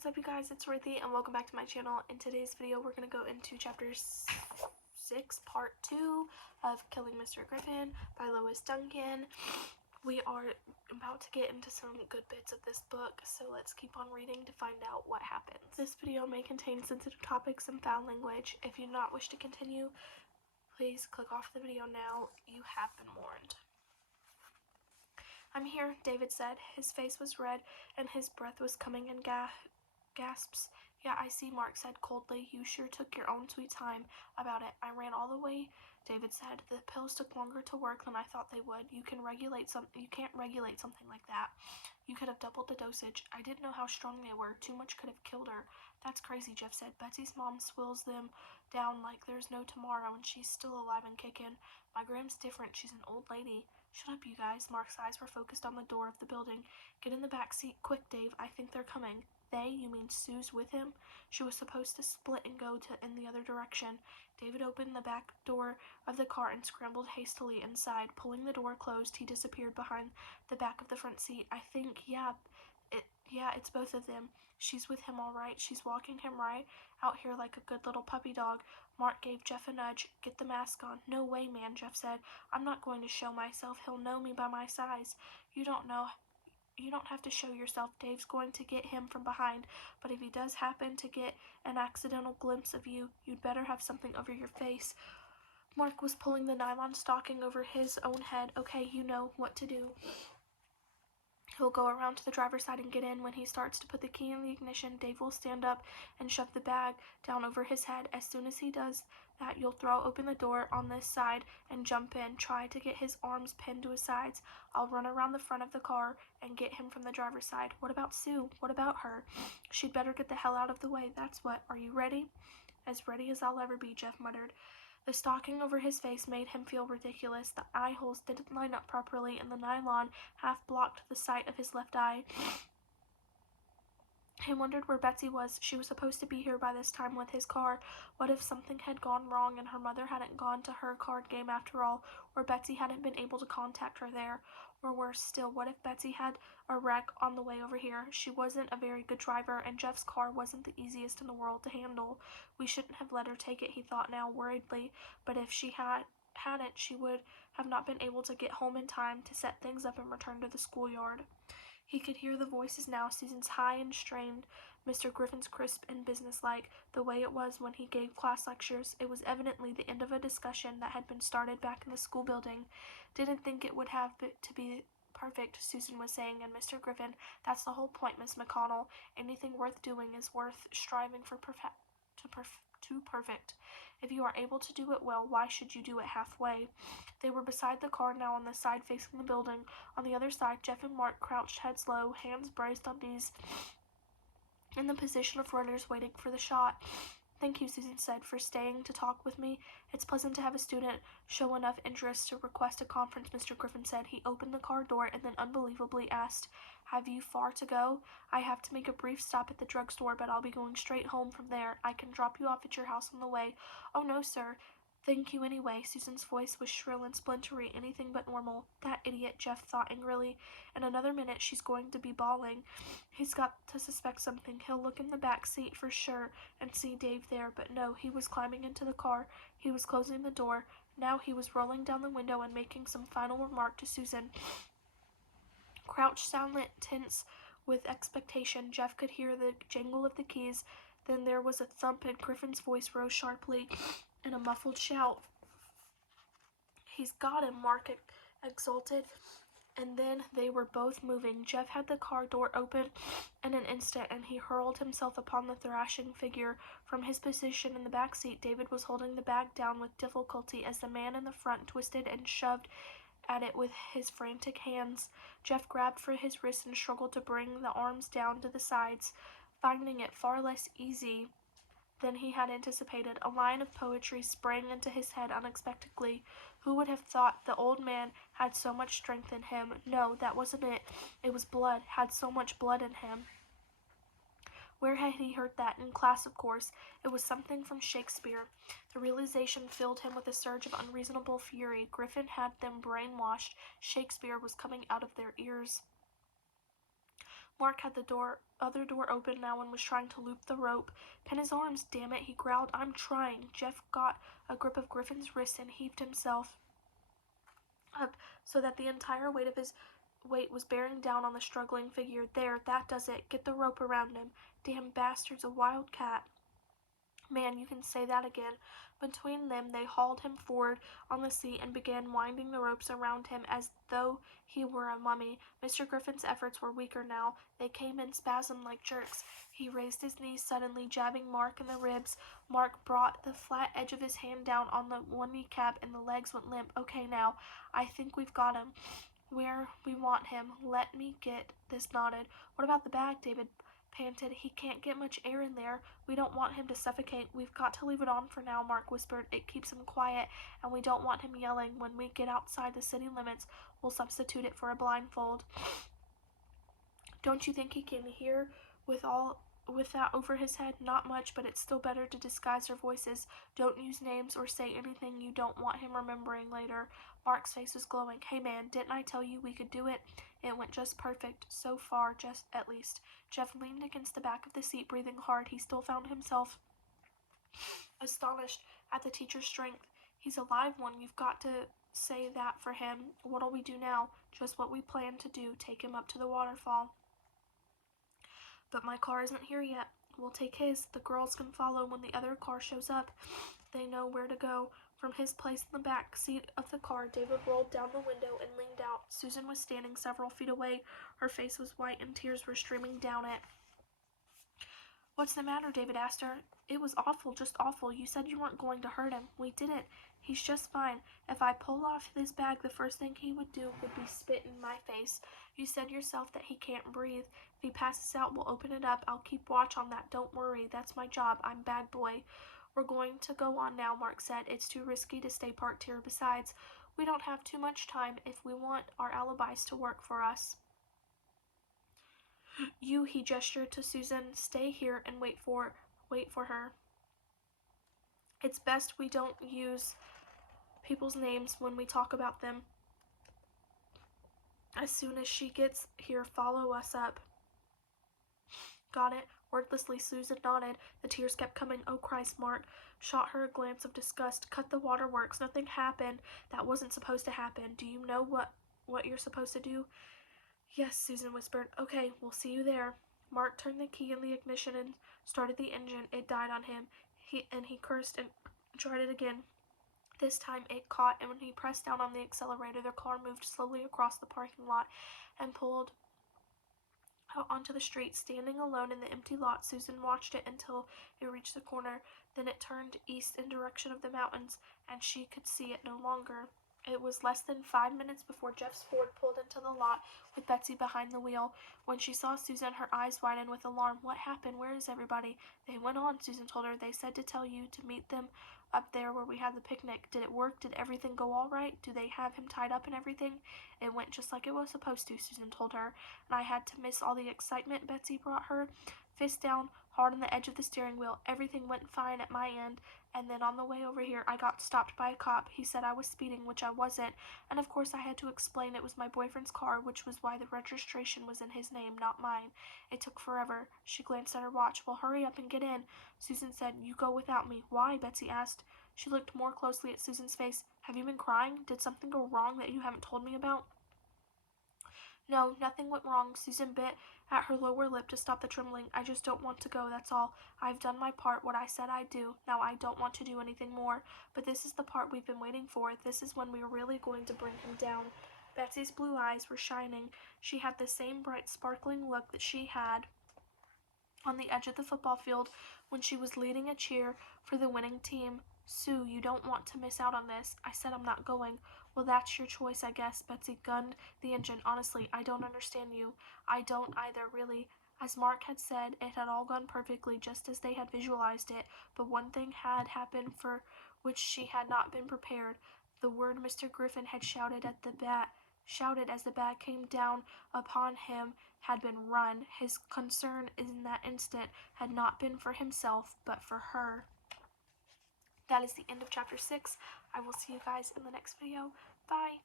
What's up, you guys? It's Ruthie and welcome back to my channel. In today's video we're going to go into chapter 6 part 2 of Killing Mr. Griffin by Lois Duncan. We are about to get into some good bits of this book, so let's keep on reading to find out what happens. This video may contain sensitive topics and foul language. If you do not wish to continue, please click off the video now. You have been warned. "I'm here," David said. His face was red and his breath was coming in gasps. "Yeah, I see," Mark said coldly. "You sure took your own sweet time about it. I ran all the way," David said. "The pills took longer to work than I thought they would. You can't regulate something like that. You could have doubled the dosage. I didn't know how strong they were. Too much could have killed her." "That's crazy," Jeff said. "Betsy's mom swills them down like there's no tomorrow, and she's still alive and kicking. My Gram's different. She's an old lady." "Shut up, you guys." Mark's eyes were focused on the door of the building. "Get in the back seat, quick, Dave. I think they're coming." "They? You mean Sue's with him?" She was supposed to split and go in the other direction. David opened the back door of the car and scrambled hastily inside. Pulling the door closed, he disappeared behind the back of the front seat. "I think, yeah, it's both of them. She's with him all right. She's walking him right out here like a good little puppy dog." Mark gave Jeff a nudge. "Get the mask on." "No way, man," Jeff said. "I'm not going to show myself. He'll know me by my size." You don't have to show yourself. Dave's going to get him from behind, but if he does happen to get an accidental glimpse of you, you'd better have something over your face." Mark was pulling the nylon stocking over his own head. "Okay, you know what to do. He'll go around to the driver's side and get in. When he starts to put the key in the ignition, Dave will stand up and shove the bag down over his head. As soon as he does that, you'll throw open the door on this side and jump in. Try to get his arms pinned to his sides. I'll run around the front of the car and get him from the driver's side." "What about Sue? What about her?" "She'd better get the hell out of the way, that's what. Are you ready?" "As ready as I'll ever be," Jeff muttered. The stocking over his face made him feel ridiculous. The eye holes didn't line up properly, and the nylon half blocked the sight of his left eye. He wondered where Betsy was. She was supposed to be here by this time with his car. What if something had gone wrong and her mother hadn't gone to her card game after all, or Betsy hadn't been able to contact her there? Or worse still, what if Betsy had a wreck on the way over here? She wasn't a very good driver, and Jeff's car wasn't the easiest in the world to handle. We shouldn't have let her take it, he thought now worriedly, but if she hadn't, she would have not been able to get home in time to set things up and return to the schoolyard. He could hear the voices now, Susan's high and strained, Mr. Griffin's crisp and businesslike, the way it was when he gave class lectures. It was evidently the end of a discussion that had been started back in the school building. "Didn't think it would have to be perfect," Susan was saying, "and Mr. Griffin, that's the whole point, Miss McConnell. Anything worth doing is worth striving for perfect. If you are able to do it well, why should you do it halfway?" They were beside the car now on the side facing the building. On the other side, Jeff and Mark crouched heads low, hands braced on knees, in the position of runners waiting for the shot. "Thank you," Susan said, "for staying to talk with me. It's pleasant to have a student show enough interest to request a conference," Mr. Griffin said. He opened the car door and then unbelievably asked, "Have you far to go?" "I have to make a brief stop at the drugstore, but I'll be going straight home from there. I can drop you off at your house on the way." "Oh, no, sir. Thank you anyway." Susan's voice was shrill and splintery, anything but normal. "That idiot," Jeff thought angrily. "In another minute she's going to be bawling. He's got to suspect something. He'll look in the back seat for sure and see Dave there, but no, he was climbing into the car. He was closing the door. Now he was rolling down the window and making some final remark to Susan. Crouched silent, tense with expectation, Jeff could hear the jangle of the keys. Then there was a thump and Griffin's voice rose sharply in a muffled shout. "He's got him," Mark exulted. And then they were both moving. Jeff had the car door open in an instant, and he hurled himself upon the thrashing figure. From his position in the back seat, David was holding the bag down with difficulty as the man in the front twisted and shoved at it with his frantic hands. Jeff grabbed for his wrists and struggled to bring the arms down to the sides, finding it far less easy than he had anticipated. A line of poetry sprang into his head unexpectedly. Who would have thought the old man had so much strength in him? No, that wasn't it. It was blood, had so much blood in him. Where had he heard that? In class, of course. It was something from Shakespeare. The realization filled him with a surge of unreasonable fury. Griffin had them brainwashed. Shakespeare was coming out of their ears. Mark had the door other door open now and was trying to loop the rope. Pin his arms, damn it, he growled. I'm trying. Jeff got a grip of Griffin's wrist and heaved himself up so that the entire weight of his weight was bearing down on the struggling figure. There, that does it. Get the rope around him. Damn bastard's a wildcat. Man, you can say that again. Between them, they hauled him forward on the seat and began winding the ropes around him as though he were a mummy. Mr. Griffin's efforts were weaker now. They came in spasm like jerks. He raised his knees suddenly, jabbing Mark in the ribs. Mark brought the flat edge of his hand down on the one kneecap and the legs went limp. Okay, now, I think we've got him where we want him. Let me get this knotted. What about the bag? David panted. He can't get much air in there. We don't want him to suffocate. We've got to leave it on for now, Mark whispered. It keeps him quiet, and we don't want him yelling. When we get outside the city limits, we'll substitute it for a blindfold. Don't you think he can hear with that over his head? Not much, but it's still better to disguise our voices. Don't use names or say anything you don't want him remembering later. Mark's face was glowing. Hey man, didn't I tell you we could do it? It went just perfect. So far, just at least. Jeff leaned against the back of the seat, breathing hard. He still found himself astonished at the teacher's strength. He's a live one. You've got to say that for him. What'll we do now? Just what we planned to do. Take him up to the waterfall. But my car isn't here yet. We'll take his. The girls can follow when the other car shows up. They know where to go. From his place in the back seat of the car, David rolled down the window and leaned out. Susan was standing several feet away. Her face was white and tears were streaming down it. What's the matter? David asked her. It was awful, just awful. You said you weren't going to hurt him. We didn't. He's just fine. If I pull off this bag, the first thing he would do would be spit in my face. You said yourself that he can't breathe. If he passes out, we'll open it up. I'll keep watch on that. Don't worry. That's my job. I'm bad boy. We're going to go on now, Mark said. It's too risky to stay parked here. Besides, we don't have too much time if we want our alibis to work for us. You, he gestured to Susan, stay here and wait for her. It's best we don't use people's names when we talk about them. As soon as she gets here, follow us up. Got it. Wordlessly, Susan nodded. The tears kept coming. Oh, Christ, Mark shot her a glance of disgust. Cut the waterworks. Nothing happened. That wasn't supposed to happen. Do you know what you're supposed to do? Yes, Susan whispered. Okay, we'll see you there. Mark turned the key in the ignition and started the engine. It died on him. He cursed and tried it again. This time it caught, and when he pressed down on the accelerator, the car moved slowly across the parking lot and pulled out onto the street. Standing alone in the empty lot, Susan watched it until it reached the corner. Then it turned east in direction of the mountains, and she could see it no longer. It was less than 5 minutes before Jeff's Ford pulled into the lot with Betsy behind the wheel. When she saw Susan, her eyes widened with alarm. What happened? Where is everybody? They went on, Susan told her. They said to tell you to meet them up there where we had the picnic. Did it work? Did everything go all right? Do they have him tied up and everything? It went just like it was supposed to, Susan told her. And I had to miss all the excitement, Betsy brought her. Fist down, hard on the edge of the steering wheel. Everything went fine at my end. And then on the way over here, I got stopped by a cop. He said I was speeding, which I wasn't. And of course I had to explain it was my boyfriend's car, which was why the registration was in his name, not mine. It took forever. She glanced at her watch. Well, hurry up and get in. Susan said, you go without me. Why? Betsy asked. She looked more closely at Susan's face. Have you been crying? Did something go wrong that you haven't told me about? No, nothing went wrong. Susan bit at her lower lip to stop the trembling. I just don't want to go, that's all. I've done my part, what I said I'd do. Now I don't want to do anything more. But this is the part we've been waiting for. This is when we're really going to bring him down. Betsy's blue eyes were shining. She had the same bright, sparkling look that she had on the edge of the football field when she was leading a cheer for the winning team. Sue, you don't want to miss out on this. I said I'm not going. Well, that's your choice, I guess. Betsy gunned the engine. Honestly, I don't understand you. I don't either, really. As Mark had said, it had all gone perfectly, just as they had visualized it, but one thing had happened for which she had not been prepared. The word Mr. Griffin had shouted as the bat came down upon him had been run. His concern in that instant had not been for himself, but for her. That is the end of chapter 6. I will see you guys in the next video. Bye.